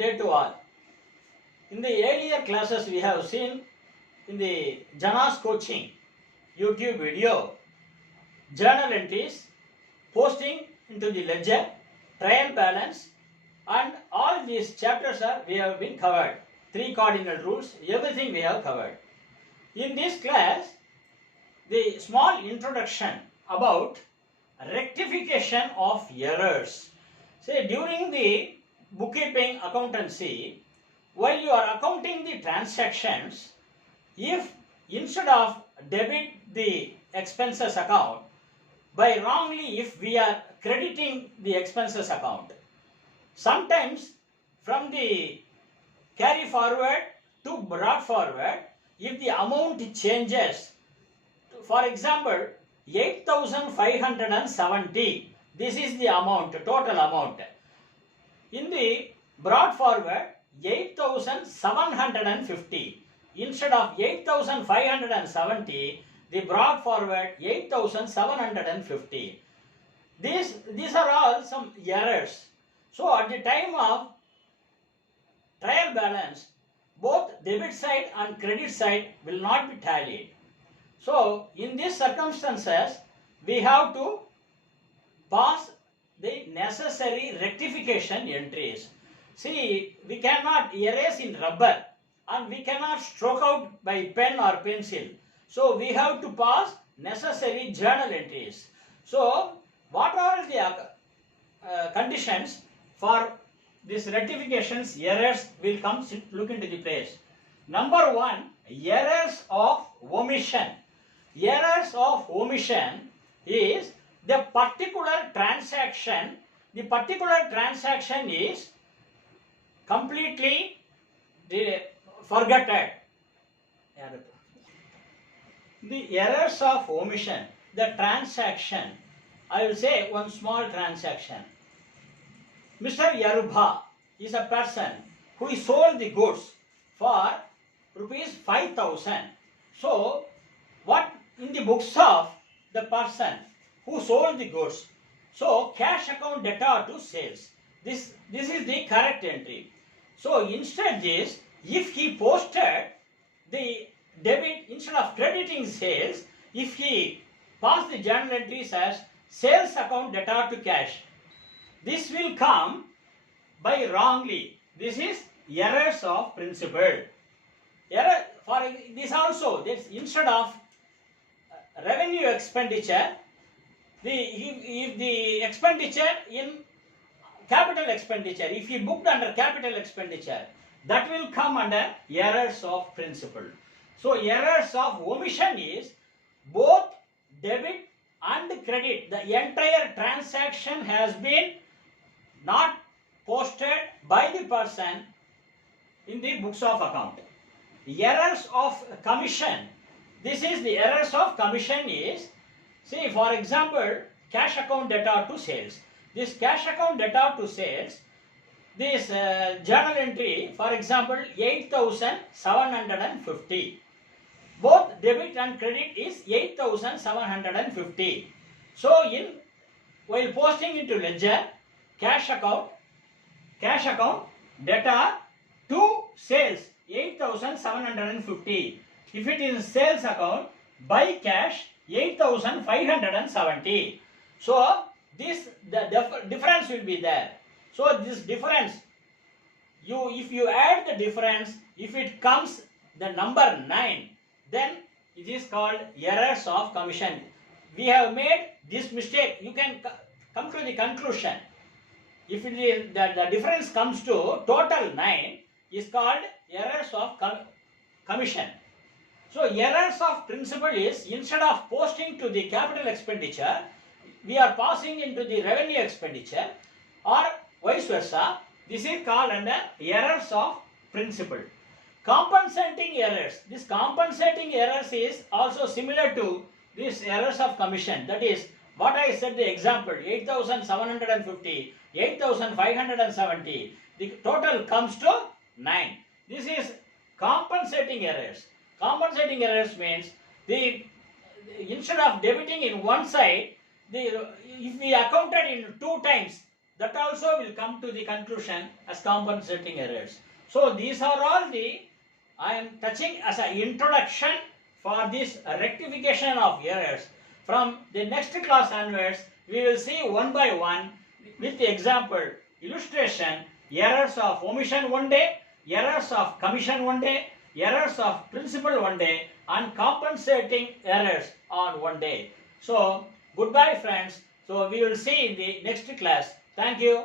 day to all. In the earlier classes we have seen in the Jana's coaching YouTube video, journal entries, posting into the ledger, trial balance, and all these chapters we have been covered. 3 cardinal rules, everything we have covered. In this class, the small introduction about rectification of errors. Say, during the bookkeeping accountancy, while you are accounting the transactions, if instead of debit the expenses account, by wrongly if we are crediting the expenses account, sometimes from the carry forward to brought forward, if the amount changes, for example 8,570, this is the amount, total amount. In the brought forward 8,750, instead of 8,570, the brought forward 8,750. These are all some errors. So at the time of trial balance, both debit side and credit side will not be tallied. So in these circumstances, we have to pass the necessary rectification entries. See, we cannot erase in rubber and we cannot stroke out by pen or pencil. So we have to pass necessary journal entries. So what are the conditions for these rectifications, errors will come look into the place. Number 1, errors of omission. Errors of omission is the particular transaction is completely forgotten. The errors of omission, the transaction, I will say one small transaction. Mr. Yarubha is a person who sold the goods for rupees 5,000. So, what in the books of the person who sold the goods? So, cash account debtor to sales. This is the correct entry. So, instead this, if he posted the debit instead of crediting sales, if he passed the journal entries as sales account debtor to cash, this will come by wrongly. This is errors of principle. Error for this also, this instead of revenue expenditure, if the expenditure in capital expenditure, if he booked under capital expenditure, that will come under errors of principle. So errors of omission is both debit and credit. The entire transaction has been not posted by the person in the books of account. Errors of commission. This is the errors of commission is, say for example, cash account debtor to sales. This cash account debtor to sales, this journal entry, for example, 8,750. Both debit and credit is 8,750. So while posting into ledger, cash account debtor to sales 8,750. If it is sales account, by cash 8,570. So the difference will be there. So this difference, if you add the difference, if it comes the number 9, then it is called errors of commission. We have made this mistake. You can come to the conclusion. If it is the difference comes to total 9, is called errors of commission. So errors of principle is instead of posting to the capital expenditure, we are passing into the revenue expenditure, or vice versa. This is called under errors of principle. Compensating errors. This compensating errors is also similar to these errors of commission. That is what I said the example, 8,750, 8,570. The total comes to 9. This is compensating errors. Compensating errors means instead of debiting in one side, if we accounted in 2 times, that also will come to the conclusion as compensating errors. So these are all the I am touching as an introduction for this rectification of errors. From the next class onwards, we will see one by one with the example, illustration, errors of omission one day, errors of commission one day, errors of principal one day, and compensating errors on one day. So, goodbye friends. So, we will see in the next class. Thank you.